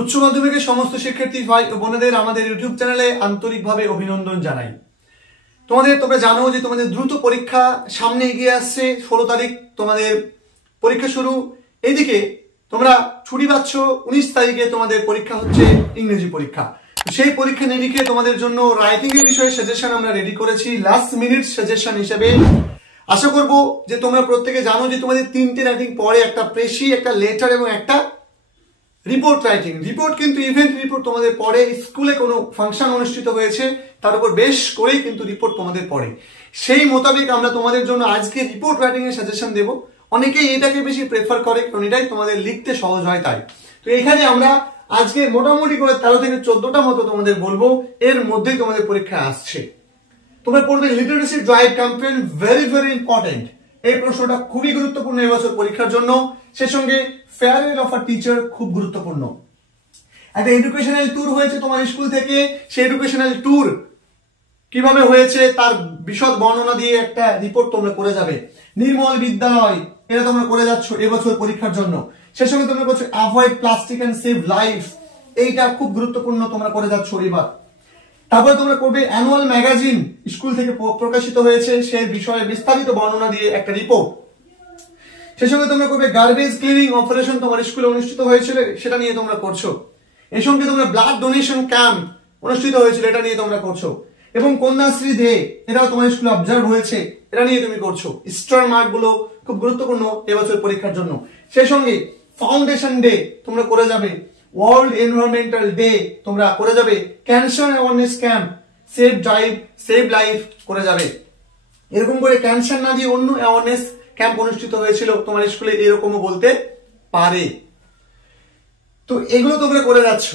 উচ্চ মাধ্যমিকের সমস্ত শিক্ষার্থী ভাই ও বোনেদের আমাদের ইউটিউব চ্যানেলে আন্তরিকভাবে অভিনন্দন জানাই। তোমরা জানো যে তোমাদের দ্রুত পরীক্ষা সামনে এগিয়ে আসছে। 16 তারিখ তোমাদের পরীক্ষা শুরু। এইদিকে তোমরা ছুটি পাচ্ছ, 19 তারিখে তোমাদের পরীক্ষা হচ্ছে ইংরেজি পরীক্ষা। সেই পরীক্ষা নিরীক্ষে তোমাদের জন্য রাইটিং এর বিষয়ে সাজেশন আমরা রেডি করেছি লাস্ট মিনিট সাজেশন হিসেবে। আশা করব যে তোমরা প্রত্যেকে জানো যে তোমাদের 3টে রাইটিং পরে, একটা প্রেসি, একটা লেটার এবং একটা রিপোর্ট রাইটিং। রিপোর্ট কিন্তু ইভেন্ট রিপোর্ট তোমাদের পড়ে, স্কুলে কোনো ফাংশন অনুষ্ঠিত হয়েছে তার উপর বেশ করেই কিন্তু রিপোর্ট তোমাদের পড়ে। সেই মোতাবেক আমরা তোমাদের জন্য আজকে রিপোর্ট রাইটিং এর সাজেশন দেব। অনেকেই এটাকে বেশি প্রেফার করে কারণ এটাই তোমাদের লিখতে সহজ হয় তাই। তো এখানে আমরা আজকে মোটামুটি করে 13 থেকে 14টা মতো তোমাদের বলবো, এর মধ্যেই তোমাদের পরীক্ষা আসছে। তোমরা পড়বে literacy drive campaign, very very important. এই প্রশ্নটা খুবই গুরুত্বপূর্ণ এবছর পরীক্ষার জন্য। সে সঙ্গে ফেয়ারওয়েল অফ আ টিচার খুব গুরুত্বপূর্ণ। একটা এডুকেশনাল ট্যুর হয়েছে তোমার স্কুল থেকে, সেই এডুকেশনাল ট্যুর কিভাবে হয়েছে তার বিশদ বর্ণনা দিয়ে একটা রিপোর্ট তোমরা করে যাবে। নির্মল বিদ্যালয়, এটা তোমরা করে যাচ্ছ এবছর পরীক্ষার জন্য। সে সঙ্গে তোমরা করছো avoid plastic and save life, এইটা খুব গুরুত্বপূর্ণ তোমরা করে যাচ্ছ এবার। তারপরে তোমরা করবে অ্যানুয়াল ম্যাগাজিন স্কুল থেকে প্রকাশিত হয়েছে, সেই বিষয়ে বিস্তারিত বর্ণনা দিয়ে একটা রিপোর্ট। সে সঙ্গে তোমরা করবে গার্বেজ ক্লিনিং অপারেশন তোমার স্কুলে অনুষ্ঠিত হয়েছিল, সেটা নিয়ে তোমরা করছো। এর সঙ্গে তোমরা ব্লাড ডোনেশন ক্যাম্প অনুষ্ঠিত হয়েছিল, এটা নিয়ে তোমরা করছো। এবং কন্যাশ্রী ডে, এটাও তোমার স্কুলে অবজার্ভ হয়েছে, এটা নিয়ে তুমি করছো। স্টার মার্ক গুলো খুব গুরুত্বপূর্ণ এবছর পরীক্ষার জন্য। সেই সঙ্গে ফাউন্ডেশন ডে তোমরা করে যাবে, ওয়ার্ল্ড এনভায়রনমেন্টাল ডে তোমরা করে যাবে, cancer awareness camp, save drive save life করে যাবে। এরকম করে ক্যান্সার না দিয়ে অন্য অ্যাওয়ারনেস ক্যাম্প অনুষ্ঠিত হয়েছিল তোমার স্কুলে, এরকমও বলতে পারে। তো এগুলো তোমরা করে যাচ্ছ।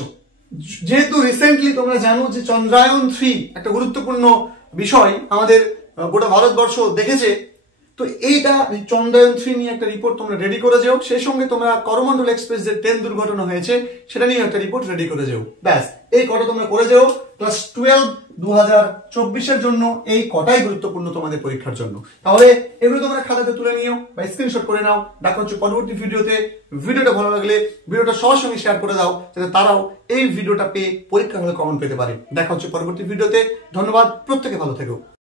যেহেতু রিসেন্টলি তোমরা জানো যে চন্দ্রায়ন 3 একটা গুরুত্বপূর্ণ বিষয় আমাদের গোটা ভারতবর্ষ দেখেছে, তো এইটা চন্দ্রায়ন 3 নিয়ে একটা রিপোর্ট তোমরা রেডি করে যাও। সেই সঙ্গে তোমরা করমণ্ডল এক্সপ্রেস যে ট্রেন দুর্ঘটনা হয়েছে সেটা নিয়ে একটা রিপোর্ট রেডি করে যাও। ব্যাস, এই কটা তোমরা করে যাও। ক্লাস 12 2024 জন্য এই কটাই গুরুত্বপূর্ণ তোমাদের পরীক্ষার জন্য। তাহলে এগুলো তোমরা খাতাতে তুলে নিও বা স্ক্রিনশট করে নাও। দেখা হচ্ছে পরবর্তী ভিডিওতে। ভিডিওটা ভালো লাগলে ভিডিওটা সবার সঙ্গে শেয়ার করে দাও, যাতে তারাও এই ভিডিওটা পেয়ে পরীক্ষা হলে কমন পেতে পারে। দেখা হচ্ছে পরবর্তী ভিডিওতে। ধন্যবাদ, প্রত্যেকে ভালো থেকো।